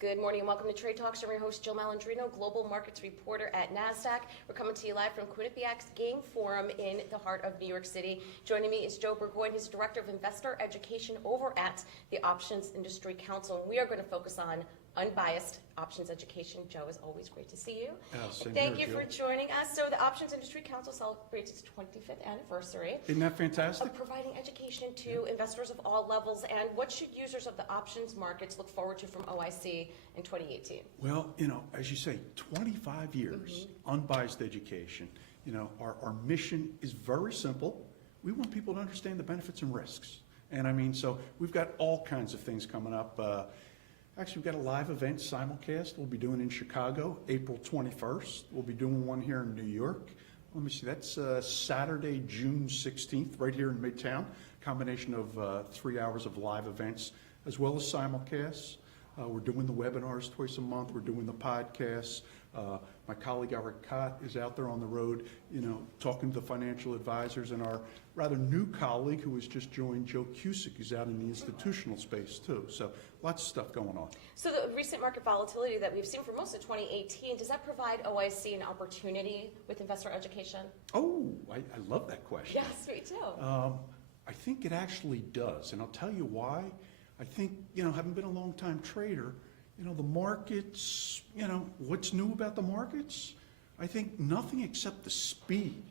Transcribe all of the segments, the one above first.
Good morning and welcome to Trade Talks. I'm your host, Jill Malandrino, Global Markets Reporter at Nasdaq. We're coming to you live from Quinnipiac's G.A.M.E Forum in the heart of New York City. Joining me is Joe Burgoyne. He's Director of Investor Education over at the Options Industry Council. And we are going to focus on unbiased options education. Joe, it's always great to see you. Thank you for joining us. So the Options Industry Council celebrates its 25th anniversary. Isn't that fantastic? Of providing education to investors of all levels. And what should users of the options markets look forward to from OIC in 2018? Well, as you say, 25 years, unbiased education. Our mission is very simple. We want people to understand the benefits and risks. And so we've got all kinds of things coming up. Actually, we've got a live event simulcast we'll be doing in Chicago, April 21st. We'll be doing one here in New York. Let me see, that's Saturday, June 16th, right here in Midtown. Combination of 3 hours of live events as well as simulcasts. We're doing the webinars twice a month. We're doing the podcasts. My colleague, Eric Cott, is out there on the road, talking to the financial advisors, and our rather new colleague who has just joined, Joe Cusick, who's out in the institutional space too. So lots of stuff going on. So the recent market volatility that we've seen for most of 2018, does that provide OIC an opportunity with investor education? Oh, I love that question. Yes, me too. I think it actually does, and I'll tell you why. I think, having been a long-time trader, the markets, what's new about the markets? I think nothing except the speed.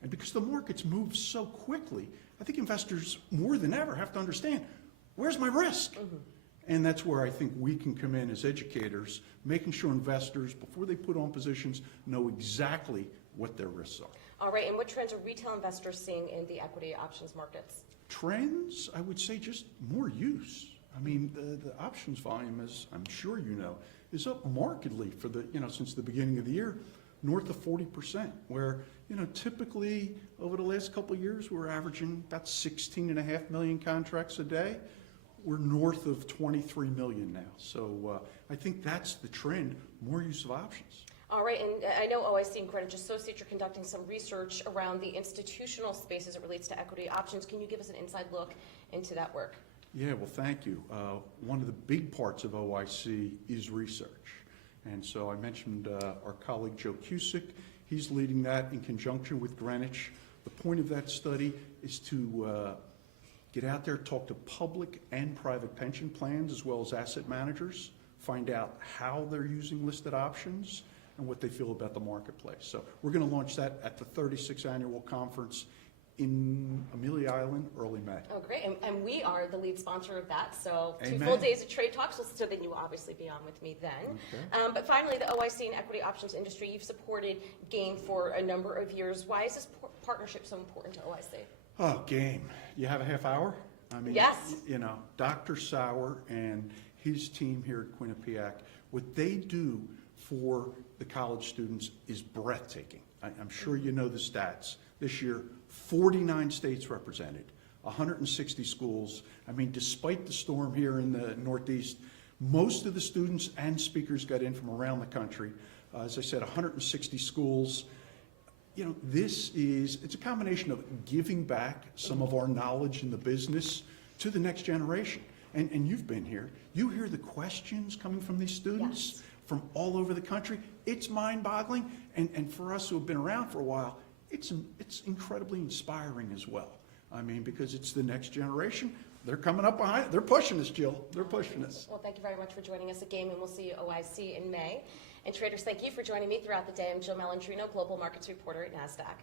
And because the markets move so quickly, I think investors more than ever have to understand, where's my risk? And that's where I think we can come in as educators, making sure investors, before they put on positions, know exactly what their risks are. All right, and what trends are retail investors seeing in the equity options markets? Trends, I would say just more use. The options volume, as I'm sure you know, is up markedly for since the beginning of the year, north of 40%, where, typically over the last couple of years, we're averaging about 16.5 million contracts a day. We're north of 23 million now. So I think that's the trend, more use of options. All right, and I know OIC and Greenwich Associates are conducting some research around the institutional space as it relates to equity options. Can you give us an inside look into that work? Yeah, well, thank you. One of the big parts of OIC is research. And so I mentioned our colleague Joe Cusick. He's leading that in conjunction with Greenwich. The point of that study is to get out there, talk to public and private pension plans as well as asset managers, find out how they're using listed options and what they feel about the marketplace. So we're going to launch that at the 36th annual conference in Amelia Island, early May. Oh, great. And we are the lead sponsor of that. So Amen. 2 full days of Trade Talks, so then you will obviously be on with me then. Okay. But finally, the OIC and equity options industry, you've supported G.A.M.E for a number of years. Why is this partnership so important to OIC? Oh, G.A.M.E. You have a half hour? Yes. Dr. Sauer and his team here at Quinnipiac, what they do for the college students is breathtaking. I'm sure you know the stats. This year, 49 states represented, 160 schools. Despite the storm here in the Northeast, most of the students and speakers got in from around the country. As I said, 160 schools. It's a combination of giving back some of our knowledge in the business to the next generation. And you've been here. You hear the questions coming from these students from all over the country. It's mind-boggling. And for us who have been around for a while, it's incredibly inspiring as well. Because it's the next generation. They're coming up behind it. They're pushing us, Jill. They're pushing us. Well, thank you very much for joining us at G.A.M.E, and we'll see you at OIC in May. And traders, thank you for joining me throughout the day. I'm Jill Malandrino, Global Markets Reporter at Nasdaq.